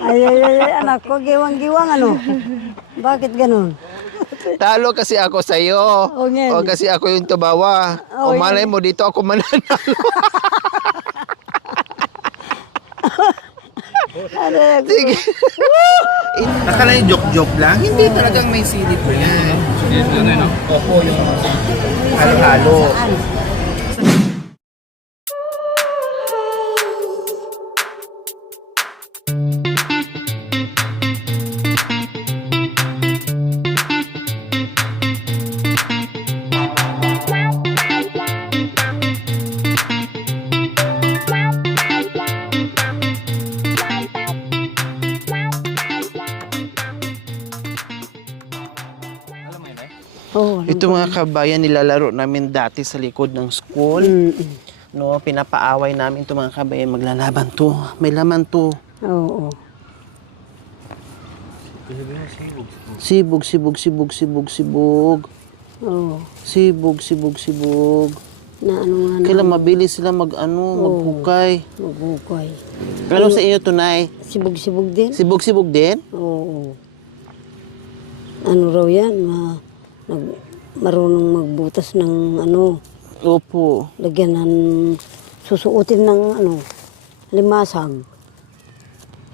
Ay, anak ko, giwang-giwang ano? Bakit ganun? Talo kasi ako sa'yo. O, ngayon. O kasi ako yung tubawa. O, O malay mo dito ako mananalo. Sige. Nakala yung joke-joke lang. Hindi talagang may silip yan. Opo, yung halo-halo. Saan? Oh, Ito mga kabayan, nilalaro namin dati sa likod ng school. No, pinapaaway namin ito mga kabayan, maglalaban to. May laman to. Oo. Sibog, sibog, sibog, sibog, sibog. Oo. Sibog, sibog, sibog. Na ano nga Kailan mabilis sila maghukay. maghukay. Ano sa inyo tunay? Sibog-sibog din? Sibog-sibog din? Oo. Ano raw yan? Marunong magbutas ng ano, Opo. lagyan ng susuotin ng ano, limasag.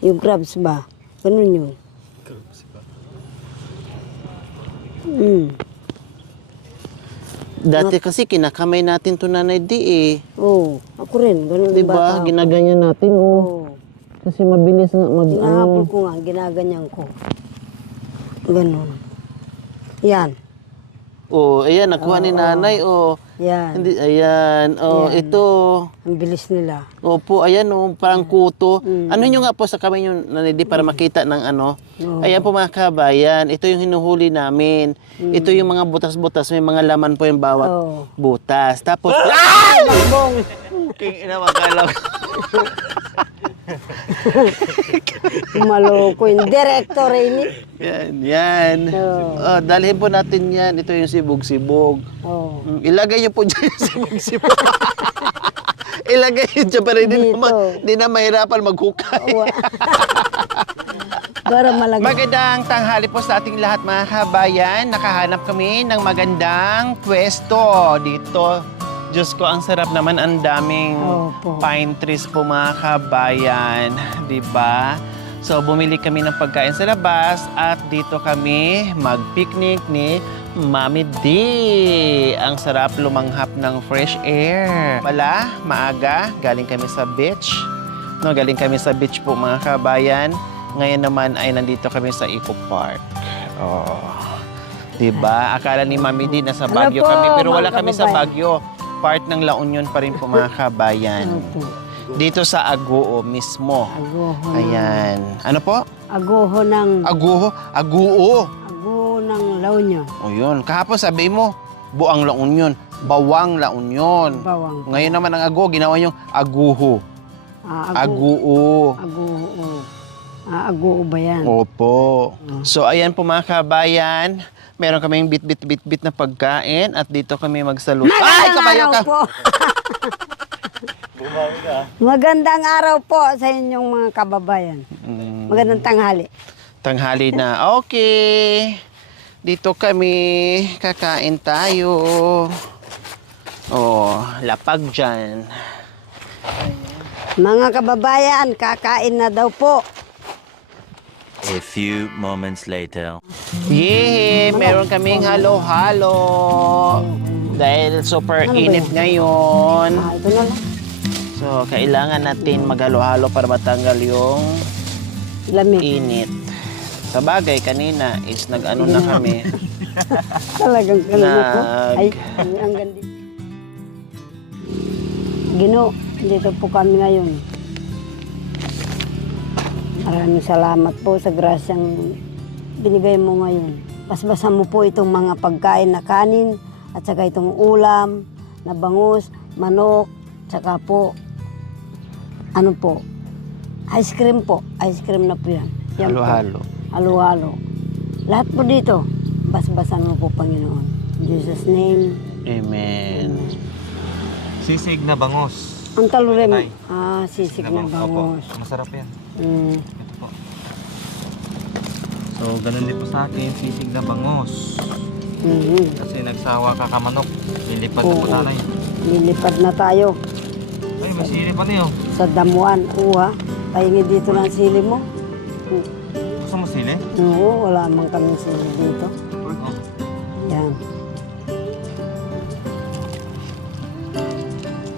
Yung crabs ba? Ganun yun. Crabs ba? Dati kasi kinakamay natin to Nanay Di eh. Oo, ako rin. Ganun yung Diba? bata ako. Ginaganyan natin oh. Oo. Kasi mabilis nga Hinahabol ko nga, ginaganyan ko. Ganun. Yan. Oh, ayan, nakuha ni Nanay oh. Yan. Hindi, ayan. Oh, Yan. ito. Ang bilis nila. Opo, ayan oh, parang kuto. Ano nyo nga po sa kamay nyo, Nanay Di, para makita ng ano? Oo. Ayan po mga kabayan, ito yung hinuhuli namin. Ito yung mga butas-butas, may mga laman po yung bawat Oo. butas. Tapos, Bong! king ina magalaw. Maloko yung director ini. Yan, yan. Oo. Oh, dalhin po natin yan. Ito yung sibog-sibog. Oh. Ilagay niyo po dyan yung sibog-sibog. Ilagay niyo dyan para hindi na mahirapan maghukay. Para malagay. Magandang tanghali po sa ating lahat mga kabayan. Nakahanap kami ng magandang pwesto dito. Diyos ko, ang sarap naman. Ang daming Opo. pine trees po mga kabayan. Diba? So, bumili kami ng pagkain sa labas at dito kami mag-picnic ni Mami D. Ang sarap lumanghap ng fresh air. Wala, maaga, galing kami sa beach. No, galing kami sa beach po mga kabayan. Ngayon naman ay nandito kami sa Eco Park. Oh. 'Di ba? Akala ni Mami D nasa Hello Baguio po, kami pero wala mga kami sa kababayan. Baguio. Part ng La Union pa rin po mga kabayan. Opo. Dito sa Aguo mismo. Agoho. Ayan. Ano po? Agoho ng... Aguo? Aguo. Agoho ng La Union. O yun. Kahapon sabi mo, buang La Union. Bawang La Union. Bawang. Ngayon naman ang Aguo, ginawa yung Aguho. Agoho. Aguo. Agoho. Agoho ba yan? Opo. So ayan po mga kabayan, meron kaming bit na pagkain at dito kami magsaludo. Ay, kabayo ka! po. Magandang araw po sa inyong mga kababayan. Magandang tanghali. Tanghali na. Okay. Dito kami, kakain tayo. Oh, lapag dyan. Mga kababayan, kakain na daw po. A few moments later. Yee! Meron kaming halo-halo. Dahil super Ano ba init yan? ngayon. Ito na lang. So, kailangan natin maghalo-halo para matanggal yung Lamig. init. Sa bagay, kanina is nag-ano na kami. Talagang kalamo po. Nag- Ay, ang ganda. Gino, dito po kami ngayon. Maraming salamat po sa grasyang binigay mo ngayon. Basbasan mo po itong mga pagkain na kanin at saka itong ulam na bangus, manok, saka po, ano po, ice cream po. Ice cream na po yan. Yan po. Halo-halo. Halo-halo. Lahat po dito, basbasan mo po, Panginoon. In Jesus' name. Amen. Sisig na bangos. Ang talure mo. Nay. Sisig na Opo, bangus. masarap yan. Mm. Ito po. So, ganun din po sa akin, sisig na bangus. Mhm. Kasi nagsawa ka kamanok. Lilipad na po Oo. nanay. Lilipad na tayo Ay, may sili pa niyo. sa damuan. Uha. Pahingi dito ng sili mo. Gusto mo sili? Oo, wala man kami sili dito. Oh. Yan.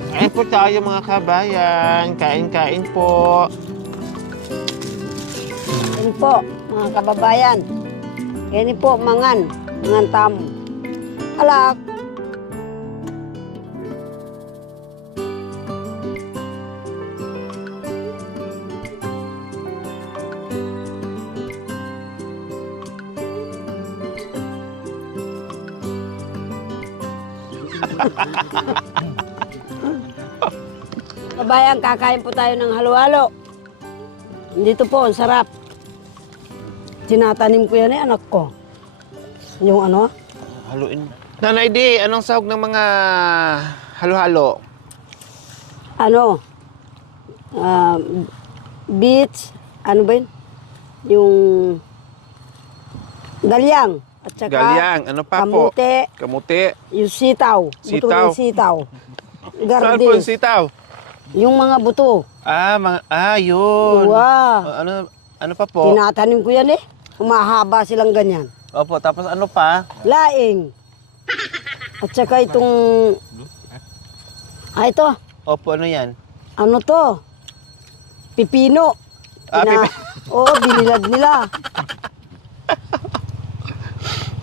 Kain po tayo mga kabayan. Kain-kain po. Yan po, mga kababayan. Yan po, mangan. Mangan tamo. Alak. Kabayan, kakain po tayo ng halo-halo. Dito po, ang sarap. Tinatanim ko yan anak ko. Yung ano? Haluin. Nanay Di, anong sahog ng mga halo-halo? Ano? Beets. Ano ba yun? Yung galyang. At saka Galyang. Ano pa po? kamote. Kamuti. Yung sitaw. Buto Sitaw. ng sitaw. Saan po yung Gardis. sitaw? Yung mga buto. Yun. Wow. Ano pa po? Tinatanim ko yan eh. Humahaba silang ganyan. Opo, tapos ano pa? Laing. At saka itong... ito. Opo, ano yan? Ano to? Pipino. Oo, binilad nila.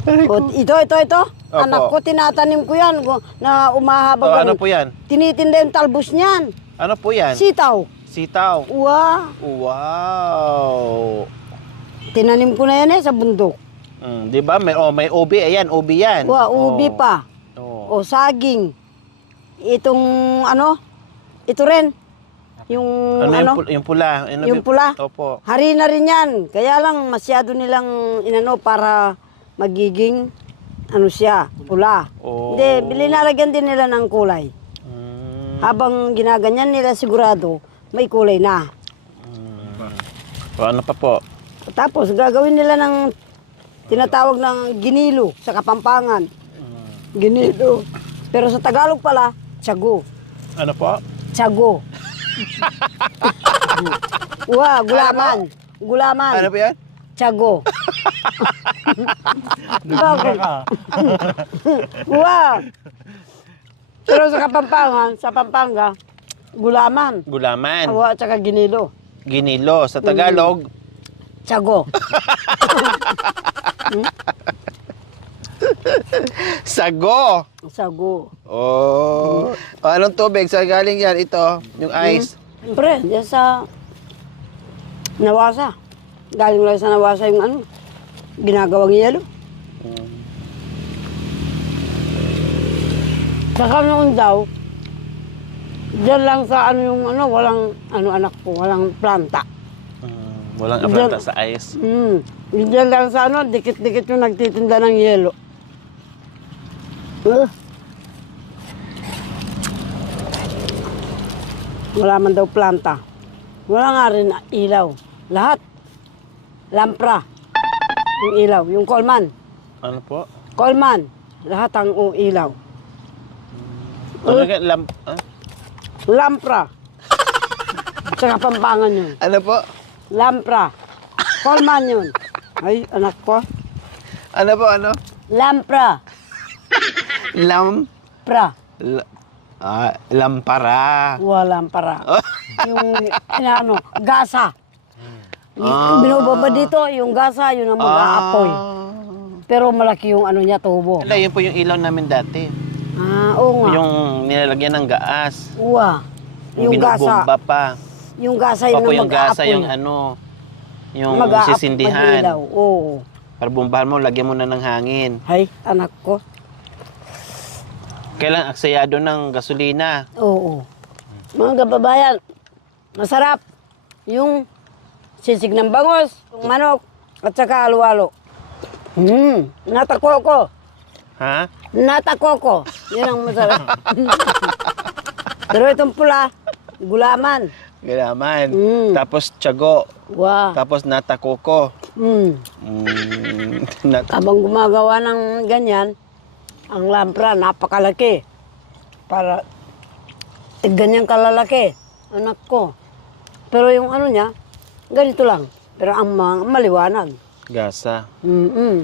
Ito. Opo. Anak ko, tinatanim ko yan. Na umahaba Ano ganun. po yan? Tinitinda yung talbos niyan. Ano po yan? Sitaw. Sitaw. Wow. Wow. Tinanim ko na yan sa bundok. Di ba? May ubi. Ayan, ubi yan. Wow, ubi pa. Oh. O saging. Itong ano? Ito rin. Yung Yung pula? Ano Yung pula. Opo. Hari na rin yan. Kaya lang masyado nilang inano para magiging ano siya, pula. Oh. Hindi, linalagyan din nila ng kulay. Mm. Habang ginaganyan nila sigurado, may kulay na. O, ano pa po? Tapos gagawin nila ng tinatawag ng ginilo sa Kapampangan. Ginilo. Pero sa Tagalog pala, tiyago. Ano po? Tiyago. Gulaman. Gulaman. Ano po yan? Tiyago. Bakit? Wow. Pero sa Kapampangan, sa Pampanga, gulaman. Gulaman. At saka ginilo. Ginilo. Sa Tagalog, Tiyago. sago. Sago. Oh. O, anong tubig? Sa galing yan? Ito, yung ice. Siyempre, diyan sa Nawasa. Galing lang sa Nawasa yung ano, ginagawang yelo. Saka noon daw, diyan lang sa ano yung ano, walang ano anak ko, walang planta. Walang aplanta sa ice. Diyan lang sa ano, dikit-dikit yung nagtitinda ng yelo. Wala man daw planta. Wala nga rin ilaw. Lahat. Lampra. Yung ilaw. Yung Coleman. Ano po? Coleman. Lahat ang ilaw. Ano ka? Lampra. Sa Kapampangan yun. Ano po? Lampra. Coleman yun. Ay, anak ko. Ano po, ano? Lampra. Lampara. Walang para. Yung ano, gasa. Binubaba dito, yung gasa, yun ang mag-aapoy. Pero malaki yung ano niya, tubo. Wala, yun po yung ilaw namin dati. Oo nga. Yung nilalagyan ng gaas. Uwa. Yung gasa. Binubomba pa. Yung gasa yun Opo, ang yung gasa, mag-aapoy. yung ano, yung sisindihan. Mag-ilaw, oo. Para bombahan mo, lagyan mo na ng hangin. Hay, anak ko. Kailan aksayado ng gasolina. Oo. Mga kababayan, masarap. Yung sisig ng bangus, yung manok, at saka halo-halo. Natakoko. Ha? Natakoko. Yan ang masarap. Pero itong pula, Gulaman. Galaman. Tapos tiyago. Wa. Tapos natakoko. Mm. Habang gumagawa ng ganyan, ang lampra napakalaki. Para ganyan kalalaki, anak ko. Pero yung ano niya, ganito lang. Pero ang maliwanag. Gasa. Ang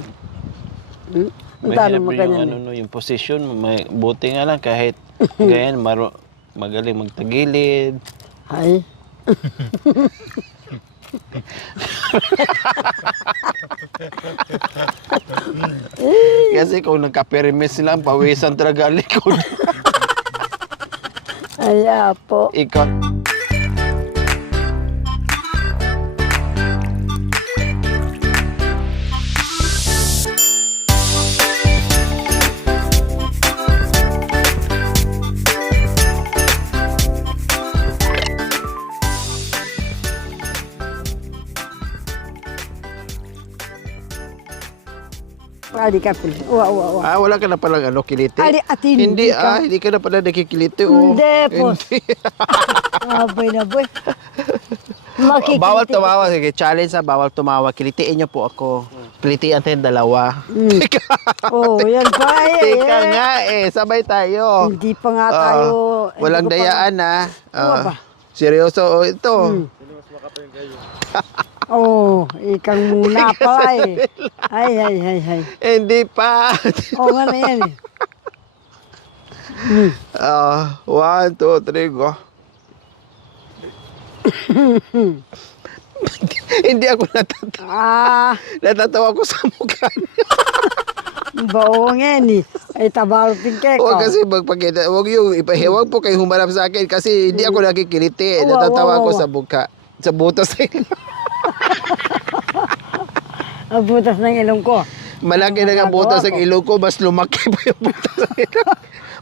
tanong mo yung, ganyan. ano, no, yung position, may, buti nga lang kahit ganyan, magaling magtagilid. Ay. Kasi kung nagka-permis lang, pawisan talaga ang likod. Ay, apo. Ikaw. Ali ka pili. Uwa. Wala ka na palang ano, kiliti? Ali, at hindi ka. Hindi ka na pala nakikiliti. Oh. Hindi po. Aboy na boy. Makikiliti. Bawal tumawa. Sige, challenge sa bawal tumawa. Kilitiin niyo po ako. Kilitian tayo dalawa. Oh, yan pa eh. Teka nga sabay tayo. Hindi pa nga tayo. Walang hindi ko pa- dayaan na. Ano ba? Seryoso, ito. Oh, ikang muna pa eh. Ay. Hindi pa. Oo nga na yan eh. 1, 2, 3, go. Hindi ako natatawa. Natatawa ko sa mukha niya. Baongin eh. Ay tabalo tingke ko. Huwag kasi magpakita. Huwag yung ipahiwag po kayo humarap sa akin kasi hindi ako nakikiliti. Natatawa ko sa mukha. Sa butas sa ilong. Ang butas ng ilong ko. Malaki na ang butas ng ilong ko. Mas lumaki pa yung butas ng ilong.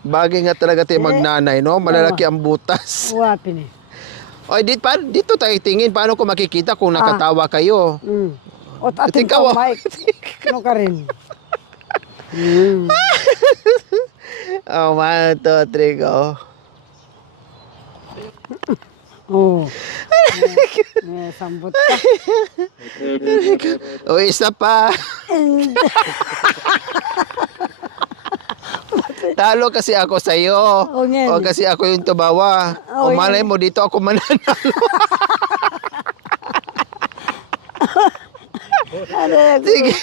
Bagay nga talaga tayo magnanay, no? Malalaki ang butas. Uwapin eh. O, dito tayo tingin. Paano ko makikita kung nakatawa kayo? O ating Ikaw, ko, Mike. Ano ka rin? Oh, 1, 2, 3, go. Oo. May sambot ka. O, isa pa. Talo kasi ako sa'yo. O, ngayon. O, kasi ako yung tumawa. O, O, malay mo, dito ako mananalo. Sige.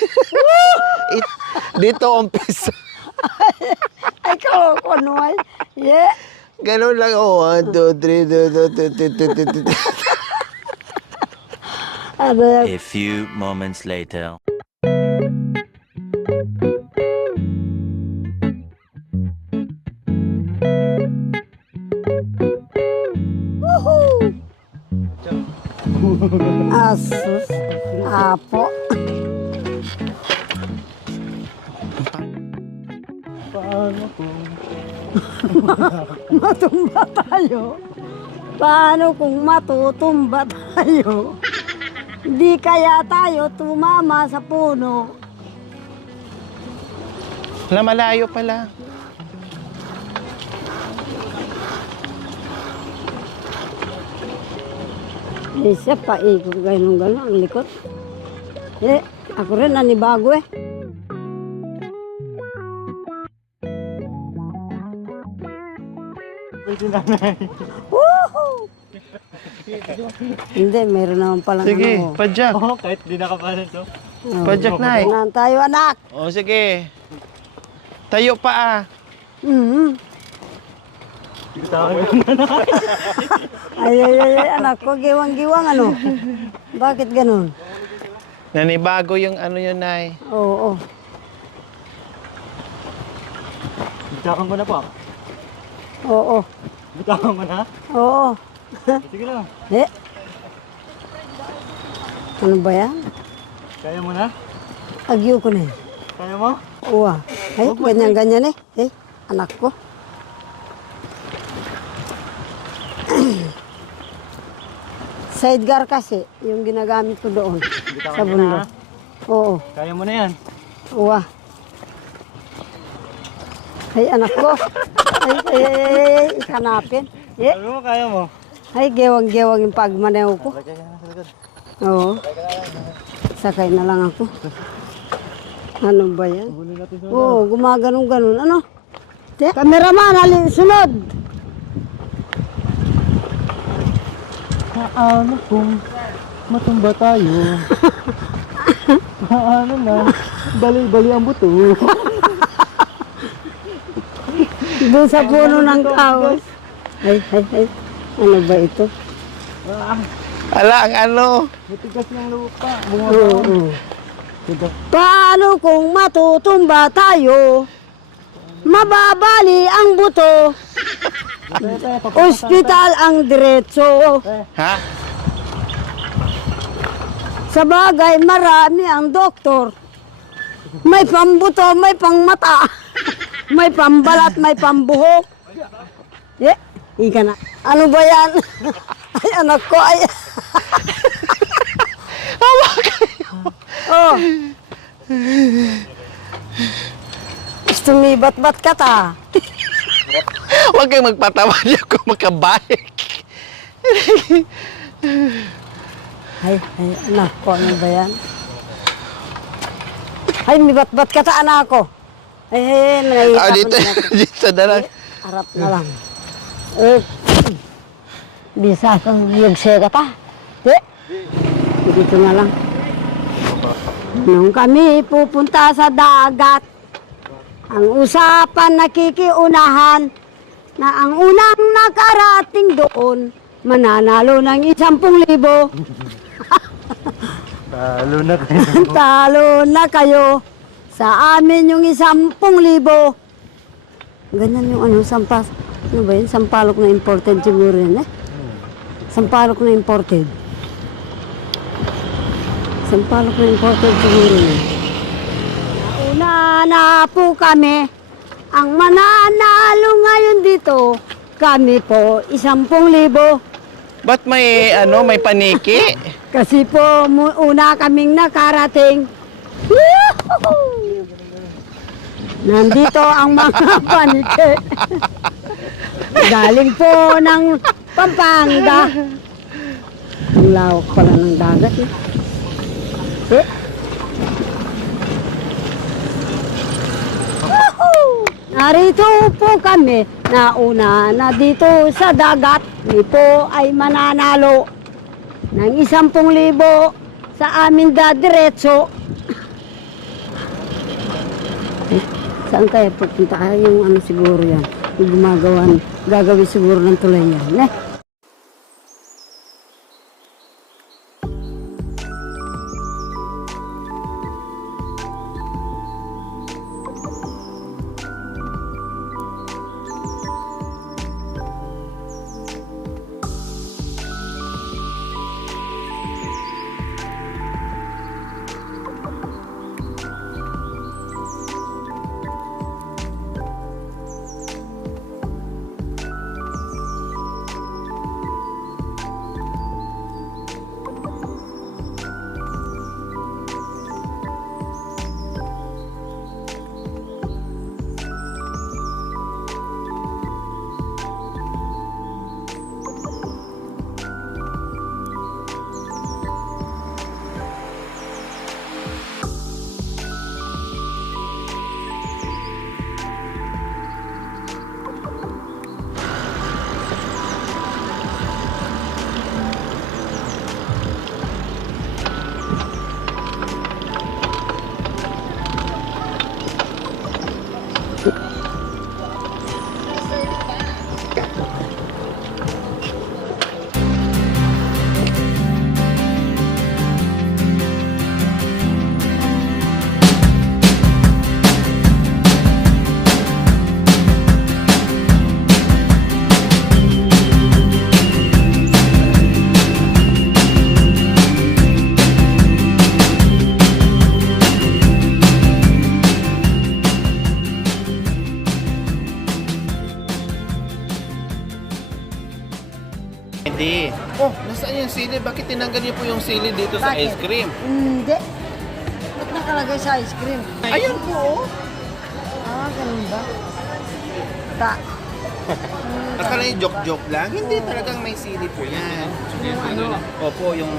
Dito umpisa. Ay, ko ano ay. Yeah. Ganun lang. Oh, 1, 2, 3, 2, 2, 2, 2, 2, 2. A few moments later. Asus. Apo. Matumba tayo. Paano kung matutumba tayo? Di kaya tayo tumama sa puno. Malayo pala. Siya pa kung gano'n ang likod. Ako rin nanibago eh. Woohoo! Hindi, meron naman palang Sige, ano. padyak. Kahit di nakapalan to. Padyak na eh. Unahan tayo, anak. O, sige. Tayo pa Ay, anak ko, giwang-giwang ano. Bakit ganun? Nanibago yung ano yun, Nay. Oo. Bitawan ko na po. Oo. Bitawan ko na? Oo. Sige lang. Ano ba yan? Kaya mo na? Agyo ko na eh. Kaya mo? Uwa. Ay, ganyan-ganyan eh. Anak ko. Sidecar kasi, yung ginagamit ko doon. Sa bundok. Oo. Kaya mo na yan. Uwa. Ay, anak ko. Ay, hanapin. Kaya mo, kaya mo. Ay, gewang-gewang yung pagmaneho ko. Lagay ka na sa likod. Oo. Sakay na lang ako. Ano ba yan? Huli natin sa Oo, gumaganon-ganon. Ano? Kameraman, halin, sunod! Paano kung matumba tayo? Paano na? Bali-bali ang buto. Doon sa puno ng kahoy. Ay. Ano ba ito? Ala, ang ano? Matigas ng lupa. Oo. Diba? Paano kung matutumba tayo? Mababali ang buto. Ospital ang diretso. Ha? Sa bagay, marami ang doktor. May pambuto, may pangmata. May pambalat, may pambuhok. Ika na. Ano ba yan? Ay, anak ko, ay. Oh. Tumibat-bat ka ta. Huwag kang magpatawa niya kung makabalik. Ay, anak ko, ano ba yan? Ay, mibat-bat ka ta, anak ko. Ay, nangihita Dito, dito sa dalang. Harap na lang. Bisa kang yugse ka ta. Dito na lang. Nung kami pupunta sa dagat, ang usapan nakikiunahan na ang unang nakarating doon mananalo ng 10,000. Talo na tayo. Talo na kayo. Sa amin yung 10,000. Ganyan yung ano, sampas. Ano ba yun? Sampalok na imported siguro yun eh. Sampalok na imported. Sampalok na imported siguro yun. Una na po kami. Ang mananalo ngayon dito, kami po 10,000. Ba't may, may paniki? Kasi po, una kaming nakarating. Yahoo! Nandito ang mga panike. Galing po ng Pampanga. Ang lawak pala ng dagat. Yahoo! Narito po kami. Nauna na dito sa dagat. Ni po ay mananalo ng 10,000 sa amin dadiretso. Saan kaya pupunta? Yung ano siguro yan. Yung gagawin siguro ng tulay yan. Hindi. Oh, nasaan yung sili? Bakit tinanggal niyo po yung sili dito sa Bakit? ice cream? Hindi. Ba't nakalagay sa ice cream? Ayun po, oh. Ah, ganun ba? Ta. Akala yung joke-joke lang. Hindi, talagang may sili po yan. Ano? Opo, yung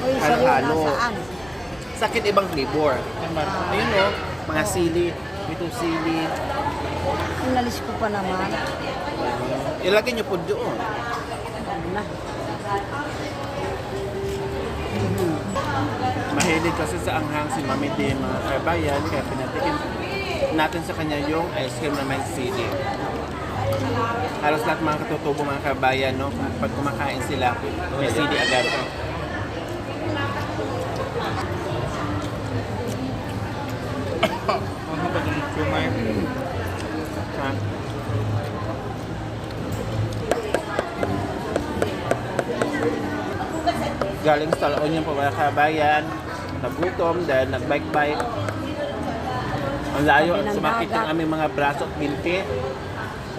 Uy, sa'yo, halo-halo. nasaan? Sa akin, ibang flavor. Ayun o, mga sili. Itong sili. Inalis ko pa naman. Ilagay niyo po doon. Ano na? Mahilig kasi sa anghang si Mami D, mga kabayan. Kaya pinatikim natin sa kanya yung ice cream na may sili. Halos lahat mga katutubo, mga kabayan, no? Pag kumakain sila, may sili agad. Ha? Galing sa Talaon yung mga kabayan, nagutom dahil nagbike-bike. Ang layo at sumakit ang aming mga braso at binti.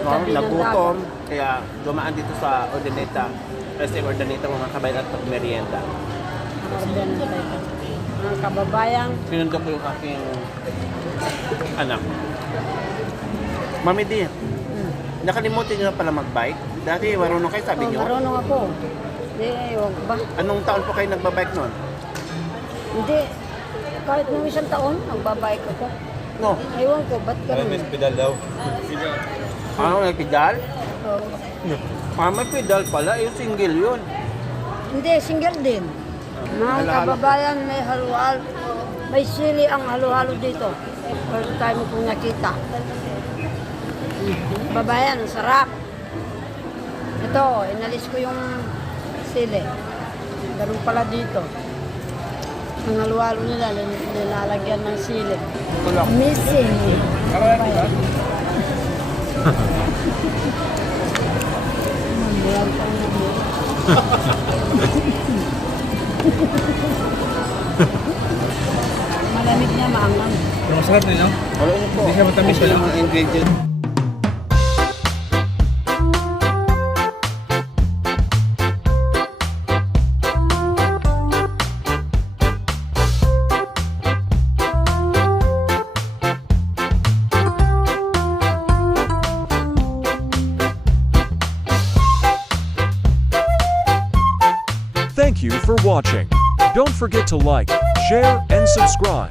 No, Tabi ng nagutom, kaya dumaan dito sa Ordaneta. Kasi Ordaneta mga kabayan at magmerienda. Mga kababayan, Sinundo ko yung aking anak. Mami D, nakalimutan niyo na pala mag-bike? Dati marunong kayo, sabi niyo. marunong ako. Hindi, huwag ba? Anong taon po kayo nagbabike noon? Hindi. Kahit nung isang taon, nagbabike ako. No. Ewan ko, ba't ganun? pedal daw. Ano, may pedal? Oo. May pedal pala, yung single yun. Hindi, single din. Mga Halo-halo. kababayan, may halo-halo. May sili ang halo-halo dito. First time ko nakita. Babayan, ang sarap. Ito, inalis ko yung sili. Ganun pala dito. Ang halo-halo nila, nilalagyan ng sili. Missing. Babayan. Malamig niya, maangang. Pero masarap din, no? Wala niyo po. Hindi siya matamis, Ito yung wala? mga ingredient. Thank you for watching. Don't forget to like, share, and subscribe.